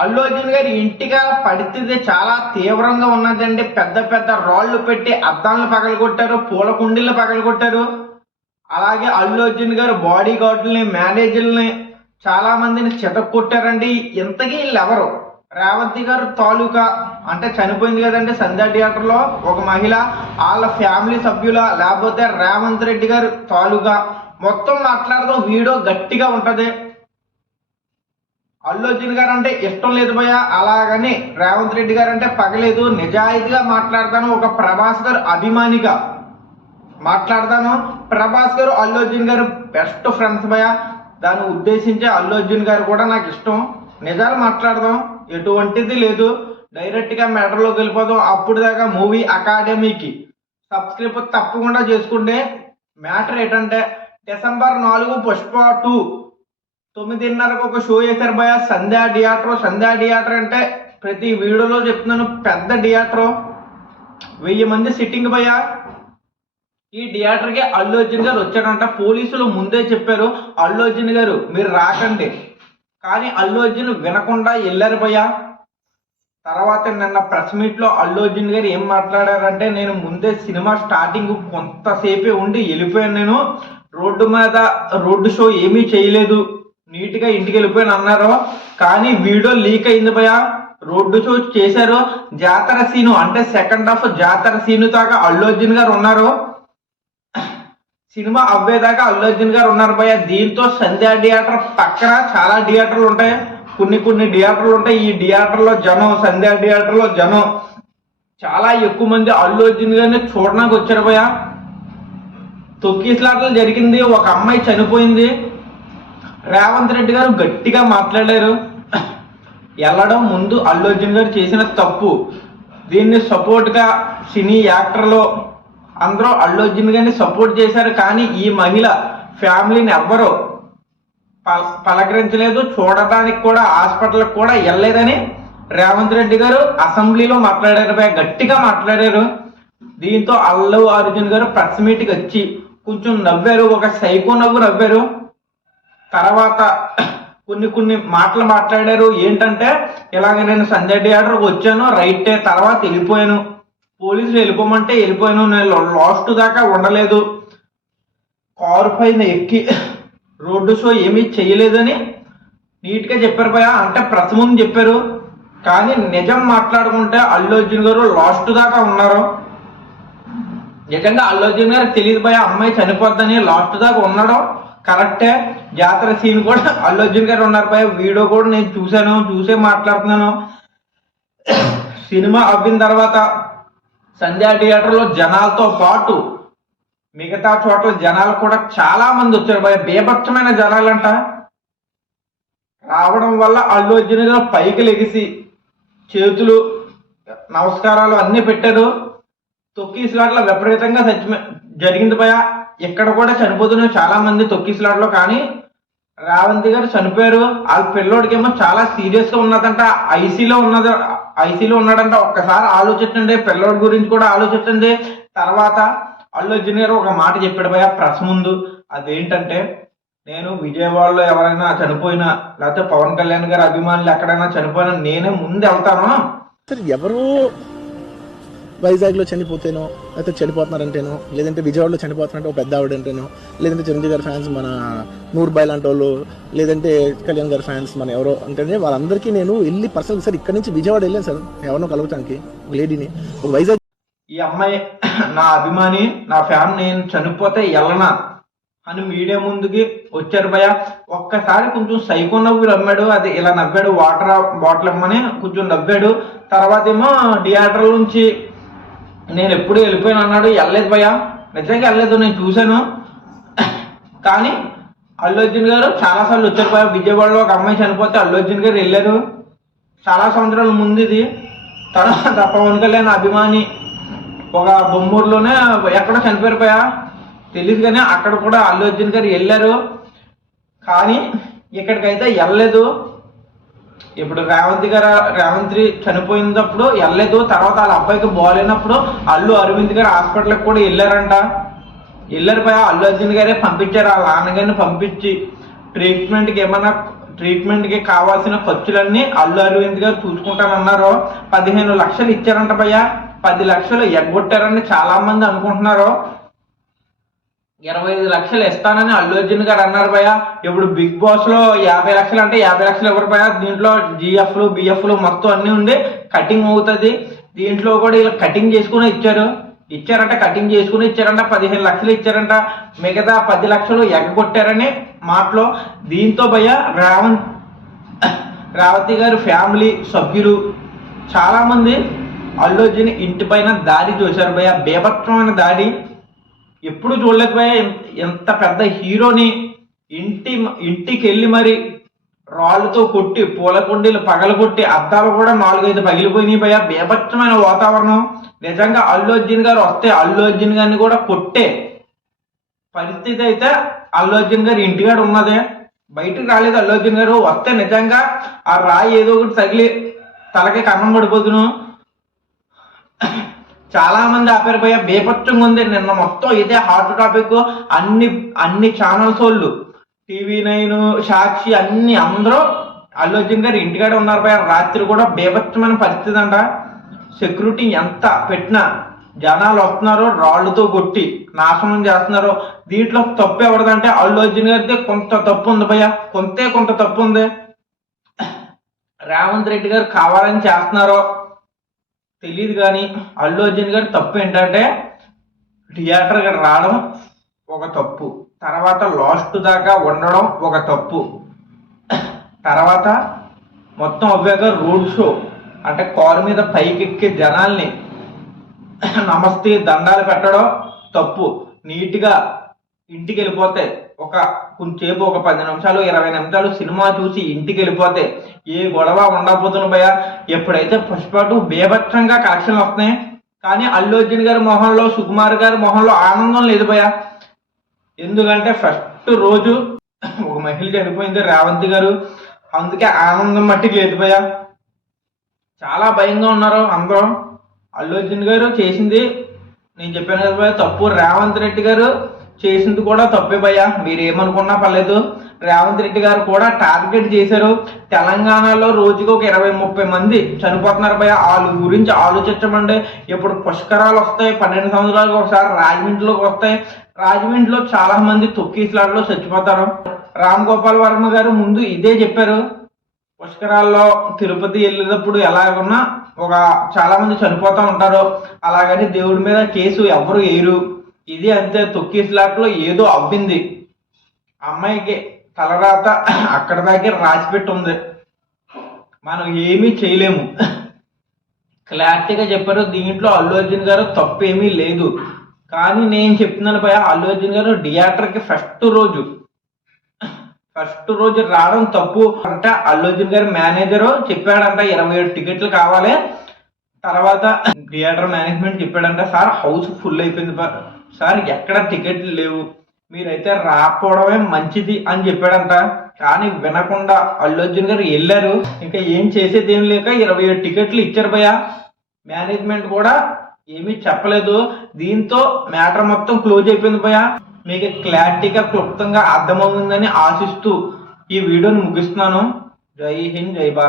అల్లు అర్జున్ గారి ఇంటిగా పరిస్థితి చాలా తీవ్రంగా ఉన్నదండి. పెద్ద పెద్ద రాళ్ళు పెట్టి అద్దాలను పగలగొట్టారు పూల కుండీలను పగలగొట్టారు. అలాగే అల్లు అర్జున్ గారు బాడీ గార్డుల్ని మేనేజర్ని చాలా మందిని చితక్కొట్టారండి ఇంతకీ వీళ్ళు ఎవరు రేవంతి గారు తాలూకా అంటే చనిపోయింది కదండి సంధ్యా థియేటర్లో. ఒక మహిళ వాళ్ళ ఫ్యామిలీ సభ్యుల లేకపోతే రేవంత్ రెడ్డి గారు తాలూకా. మొత్తం మాట్లాడదాం వీడియో గట్టిగా ఉంటుంది. అల్లు అర్జున్ గారు అంటే ఇష్టం లేదు భయ అలాగని రేవంత్ రెడ్డి గారు అంటే పగలేదు. నిజాయితీగా మాట్లాడతాను. ఒక ప్రభాస్ గారు అభిమానిగా మాట్లాడతాను. ప్రభాస్ గారు అల్లు అర్జున్ గారు బెస్ట్ ఫ్రెండ్స్ భయ దాన్ని ఉద్దేశించే అల్లు అర్జున్ గారు కూడా నాకు ఇష్టం. నిజాలు మాట్లాడదాం. ఎటువంటిది లేదు. డైరెక్ట్గా మెడలోకి వెళ్ళిపోదాం. అప్పుడు దాకా మూవీ అకాడమీకి. సబ్స్క్రైబ్ తప్పకుండా చేసుకుంటే మ్యాటర్ ఏంటంటే డిసెంబర్ నాలుగు పుష్ప టూ. తొమ్మిదిన్నరకు ఒక షో చేశారు భయ సంధ్యా థియేటర్ సంధ్యా థియేటర్ అంటే ప్రతి వీడియోలో చెప్తున్నాను పెద్ద థియేటర్. వెయ్యి మంది సిట్టింగ్ భయ ఈ థియేటర్కి అల్లు అర్జున్ గారు వచ్చాడంట. పోలీసులు ముందే చెప్పారు అల్లు అర్జున్ గారు మీరు రాకండి. కానీ అల్లు అర్జున్ వినకుండా వెళ్ళారు భయ్యా. తర్వాత నిన్న ప్రెస్ మీట్లో అల్లు అర్జున్ గారు ఏం మాట్లాడారంటే నేను ముందే సినిమా స్టార్టింగ్ కొంతసేపే ఉండి వెళ్ళిపోయాను నేను. రోడ్డు మీద రోడ్డు షో ఏమీ చేయలేదు. నీట్గా ఇంటికి వెళ్ళిపోయాను అన్నారు కానీ వీడియో లీక్ అయింది భయ రోడ్డు షో చేశారు జాతర సీను అంటే సెకండ్ హాఫ్ జాతర సీను దాకా అల్లు అర్జున్ గారు ఉన్నారు. సినిమా అవ్వేదాకా అల్లు అర్జున్ గారు ఉన్నారు భయ దీంతో సంధ్యా థియేటర్ పక్కన చాలా థియేటర్లు ఉంటాయి. కొన్ని కొన్ని థియేటర్లు ఉంటాయి. ఈ థియేటర్లో జనం సంధ్యా థియేటర్లో జనం. చాలా ఎక్కువ మంది అల్లు అర్జున్ గారిని చూడడానికి వచ్చారు భయ్య. తొక్కిసలాటలు జరిగింది. ఒక అమ్మాయి చనిపోయింది. రేవంత్ రెడ్డి గారు గట్టిగా మాట్లాడారు వెళ్ళడం ముందు అల్లు అర్జున్ గారు చేసిన తప్పు. దీన్ని సపోర్ట్గా సినీ యాక్టర్లో అందరూ అల్లు అర్జున్ గారిని సపోర్ట్ చేశారు. కానీ ఈ మహిళ ఫ్యామిలీని ఎవ్వరూ పల- పలకరించలేదు. చూడడానికి కూడా హాస్పిటల్కి కూడా వెళ్ళలేదని రేవంత్ రెడ్డి గారు అసెంబ్లీలో మాట్లాడారు. గట్టిగా మాట్లాడారు. దీంతో అల్లు అర్జున్ గారు ప్రెస్ మీట్కి వచ్చి కొంచెం నవ్వారు. ఒక సైకో నవ్వు నవ్వారు. తర్వాత కొన్ని కొన్ని మాటలు మాట్లాడారు. ఏంటంటే ఇలాగ నేను సంజయ్ థియేటర్కి వచ్చాను రైటే తర్వాత వెళ్ళిపోయాను. పోలీసులు వెళ్ళిపోమంటే వెళ్ళిపోయాను నేను లాస్ట్ దాకా ఉండలేదు. కారు పైన ఎక్కి రోడ్డు షో ఏమీ చేయలేదని నీట్గా చెప్పారు భయ అంటే ప్రెస్ చెప్పారు. కానీ నిజం మాట్లాడుకుంటే అల్లు అర్జున్ గారు లాస్ట్ దాకా ఉన్నారు. నిజంగా అల్లు అర్జున్ గారు తెలియదు భయ అమ్మాయి చనిపోద్దని లాస్ట్ దాకా ఉండడం కరెక్టే. జాతర సీన్ కూడా అల్లు అర్జున్ గారు ఉన్నారు భయ వీడియో కూడా నేను చూశాను చూసే మాట్లాడుతున్నాను. సినిమా అవ్విన తర్వాత సంధ్యా థియేటర్లో జనాలతో పాటు మిగతా చోట్ల జనాలు కూడా చాలా మంది వచ్చారు భయ బీభత్సమైన జనాలంట. రావడం వల్ల అల్లు అర్జున్ గారు పైకి లెగిసి చేతులు నమస్కారాలు అన్ని పెట్టారు తొక్కిసలాట్లో విపరీతంగా సత్యమే జరిగింది భయ ఇక్కడ కూడా చనిపోతున్నారు చాలా మంది తొక్కిసలాట్లో కానీ రేవంత్ గారు చనిపోయారు. వాళ్ళ పిల్లోడికేమో చాలా సీరియస్గా ఉన్నదంట ఐసీలో ఉన్నది ఐసీలో ఉన్నాడంట. ఒక్కసారి ఆలోచించండి పిల్లోడి గురించి కూడా ఆలోచించండి. తర్వాత అల్లు అర్జున్ గారు ఒక మాట చెప్పాడు భయ ప్రెస్ ముందు అదేంటంటే నేను విజయవాడలో ఎవరైనా చనిపోయినా లేకపోతే పవన్ కళ్యాణ్ గారి అభిమానులు ఎక్కడైనా చనిపోయినా నేనే ముందు వెళ్తాను. ఎవరు వైజాగ్లో చనిపోతేనో లేకపోతే చనిపోతున్నారంటేనో లేదంటే విజయవాడలో చనిపోతున్నారంటే ఒక పెద్ద ఆవిడంటేనో లేదంటే చిరంజీవి గారి ఫ్యాన్స్ మన నూర్బాయ్ లాంటి వాళ్ళు లేదంటే కళ్యాణ్ గారి ఫ్యాన్స్ మన ఎవరో అంటేనే వాళ్ళందరికీ నేను వెళ్ళి పర్సనల్ సార్ ఇక్కడ నుంచి విజయవాడ వెళ్ళాను సార్ ఎవరినో కలవటానికి ఒక లేడీని. ఒక వైజాగ్ ఈ అమ్మాయి నా అభిమాని నా ఫ్యాన్ నేను చనిపోతే వెళ్ళనా అని మీడియా ముందుకి వచ్చారు భయ ఒక్కసారి కొంచెం సైకో నవ్వు నవ్వాడు అది ఇలా నవ్వాడు వాటర్ బాటిల్ ఇమ్మని కొంచెం నవ్వాడు. తర్వాత ఏమో థియేటర్ నుంచి నేను ఎప్పుడు వెళ్ళిపోయాను అన్నాడు. వెళ్ళలేదు భయ నిజంగా వెళ్ళలేదు. నేను చూశాను. కానీ అల్లు అర్జున్ గారు చాలాసార్లు వచ్చారు భయ విజయవాడలో ఒక అమ్మాయి చనిపోతే అల్లు అర్జున్ గారు వెళ్ళారు. చాలా సంవత్సరాల ముందు ఇది. తర్వాత పవన్ కళ్యాణ్ అభిమాని ఒక బొమ్మూరులోనే ఎక్కడో చనిపోయారు పోయా తెలియదు కానీ అక్కడ కూడా అల్లు అర్జున్ గారు వెళ్ళారు. కానీ ఇక్కడికైతే వెళ్ళలేదు. ఇప్పుడు రేవంత్ గారు రేవంత్ చనిపోయినప్పుడు వెళ్ళలేదు తర్వాత వాళ్ళ అబ్బాయికి బాగాలేనప్పుడు అల్లు అరవింద్ గారు హాస్పిటల్కి కూడా వెళ్ళారంట. వెళ్ళారు పోయి అల్లు అర్జున్ గారే పంపించారు వాళ్ళ నాన్నగారిని పంపించి. ట్రీట్మెంట్కి ఏమన్నా ట్రీట్మెంట్కి కావాల్సిన ఖర్చులన్నీ అల్లు అరవింద్ గారు చూసుకుంటానన్నారు. పదిహేను లక్షలు ఇచ్చారంట భయ్య. పది లక్షలు ఎగ్గొట్టారని చాలా మంది అనుకుంటున్నారు. ఇరవై ఐదు లక్షలు ఇస్తానని అల్లు అర్జున్ గారు అన్నారు భయ ఇప్పుడు బిగ్ బాస్లో యాభై లక్షలు అంటే యాభై లక్షలు ఎవరు భయ దీంట్లో జిఎఫ్లు బిఎఫ్లు మొత్తం అన్ని ఉంది. కటింగ్ అవుతుంది. దీంట్లో కూడా ఇలా కటింగ్ చేసుకుని ఇచ్చారు. ఇచ్చారంట కటింగ్ చేసుకుని ఇచ్చారంట పదిహేను లక్షలు ఇచ్చారంట. మిగతా పది లక్షలు ఎగ్గొట్టారని మాటలో. దీంతో భయ రేవంత్ రేవతి గారి ఫ్యామిలీ సభ్యులు. చాలా మంది అల్లు అర్జున్ ఇంటి పైన దాడి చూశారు భయ బేభత్సమైన దాడి. ఎప్పుడు చూడలేకపోయా ఎంత పెద్ద హీరోని ఇంటి ఇంటికి వెళ్ళి మరి రాళ్ళతో కొట్టి పూల కుండీలు పగలగొట్టి అద్దాలు కూడా నాలుగైదు పగిలిపోయినాయి భయ బీభత్సమైన వాతావరణం. నిజంగా అల్లు అర్జున్ గారు వస్తే అల్లు అర్జున్ గారిని కూడా కొట్టే పరిస్థితి అయితే అల్లు అర్జున్ గారు ఇంటికాడ ఉన్నదే. బయటకు రాలేదు అల్లు అర్జున్ గారు. వస్తే నిజంగా ఆ రాయి ఏదో ఒకటి తగిలి తలకి కన్నం పడిపోతును. చాలా మంది ఆపారు భయ బేపచ్చంగా ఉంది. నిన్న మొత్తం ఇదే హాట్ టాపిక్ అన్ని అన్ని ఛానల్స్ వాళ్ళు టీవీ నైన్ సాక్షి అన్ని అందరూ అల్లు అర్జున్ గారు ఇంటికాడ ఉన్నారు భయ రాత్రి కూడా బేభత్సమైన పరిస్థితి అంట. సెక్యూరిటీ ఎంత పెట్టినా జనాలు వస్తున్నారు రాళ్ళతో కొట్టి నాశనం చేస్తున్నారు. దీంట్లో తప్పు ఎవరిదంటే అల్లు అర్జున్ గారిది. కొంత తప్పు ఉంది భయ్యా. కొంతే కొంత తప్పు ఉంది. రేవంత్ రెడ్డి గారు కావాలని చేస్తున్నారో. తెలియదు కానీ అల్లు అర్జున్ గారి తప్పు ఏంటంటే థియేటర్కి రావడం ఒక తప్పు. తర్వాత లాస్ట్ దాకా ఉండడం ఒక తప్పు. తర్వాత మొత్తం అవ్వాక రోడ్ షో. అంటే కారు మీద పైకెక్కే జనాల్ని నమస్తే దండాలు పెట్టడం తప్పు. నీట్గా ఇంటికి వెళ్ళిపోతే ఒక కొంచెంసేపు ఒక పది నిమిషాలు ఇరవై నిమిషాలు సినిమా చూసి ఇంటికి వెళ్ళిపోతే ఏ గొడవ ఉండబోతున్న భయ ఎప్పుడైతే పుష్ప టూ బేభత్సంగా కలెక్షన్లు వస్తున్నాయి. కానీ అల్లు అర్జున్ గారి మొహంలో సుకుమార్ గారి మొహంలో ఆనందం లేదు భయ ఎందుకంటే ఫస్ట్ రోజు ఒక మహిళ చనిపోయింది రేవంత్ గారు. అందుకే ఆనందం మట్టికి లేదు భయ చాలా భయంగా ఉన్నారు అందరూ. అల్లు అర్జున్ గారు చేసింది నేను చెప్పాను కదా తప్పు. రేవంత్ రెడ్డి గారు చేసింది కూడా తప్పే భయ్య. మీరు ఏమనుకున్నా పర్లేదు. రేవంత్ రెడ్డి గారు కూడా టార్గెట్ చేశారు. తెలంగాణలో రోజుకి ఒక ఇరవై ముప్పై మంది చనిపోతున్నారు భయ్య. వాళ్ళ గురించి ఆలోచించమండి. ఇప్పుడు పుష్కరాలు వస్తాయి. పన్నెండు సంవత్సరాలకు ఒకసారి రాజమండ్రిలోకి వస్తాయి. రాజమండ్రిలో చాలా మంది తొక్కీస్లాట్లో చచ్చిపోతారు. రామ్ గోపాల్ వర్మ గారు ముందు ఇదే చెప్పారు. పుష్కరాల్లో తిరుపతి వెళ్ళేటప్పుడు ఎలాగున్నా ఒక చాలా మంది చనిపోతూ ఉంటారు. అలాగని దేవుడి మీద కేసు ఎవరు వేయరు ఇది అంతే తొక్కిసలాట్లో ఏదో అవ్వింది. అమ్మాయికి తలరాత అక్కడ దాకే రాసిపెట్టి ఉంది మనం ఏమీ చేయలేము. క్లారిటీగా చెప్పారు దీంట్లో అల్లు అర్జున్ గారు తప్పు ఏమీ లేదు. కానీ నేను చెప్తున్నాను భయ అల్లు అర్జున్ గారు థియేటర్కి ఫస్ట్ రోజు. ఫస్ట్ రోజు రావడం తప్పు అంటే. అల్లు అర్జున్ గారి మేనేజరు చెప్పాడంట ఇరవై ఏడు టికెట్లు కావాలి. తర్వాత థియేటర్ మేనేజ్మెంట్ చెప్పాడంట సార్ హౌస్ ఫుల్ అయిపోయింది సార్ ఎక్కడ టికెట్లు లేవు. మీరైతే రాకపోవడమే మంచిది అని చెప్పాడంట. కానీ వినకుండా అల్లు అర్జున్ గారు వెళ్ళారు. ఇంకా ఏం చేసేది ఏం లేక ఇరవై ఏడు టికెట్లు ఇచ్చారు భయ మేనేజ్మెంట్ కూడా ఏమీ చెప్పలేదు. దీంతో మ్యాటర్ మొత్తం క్లోజ్ అయిపోయింది భయ మీకు క్లారిటీగా క్లుప్తంగా అర్థమవుతుందని ఆశిస్తూ ఈ వీడియోని ముగిస్తున్నాను. జై హింద్ జై భారత్.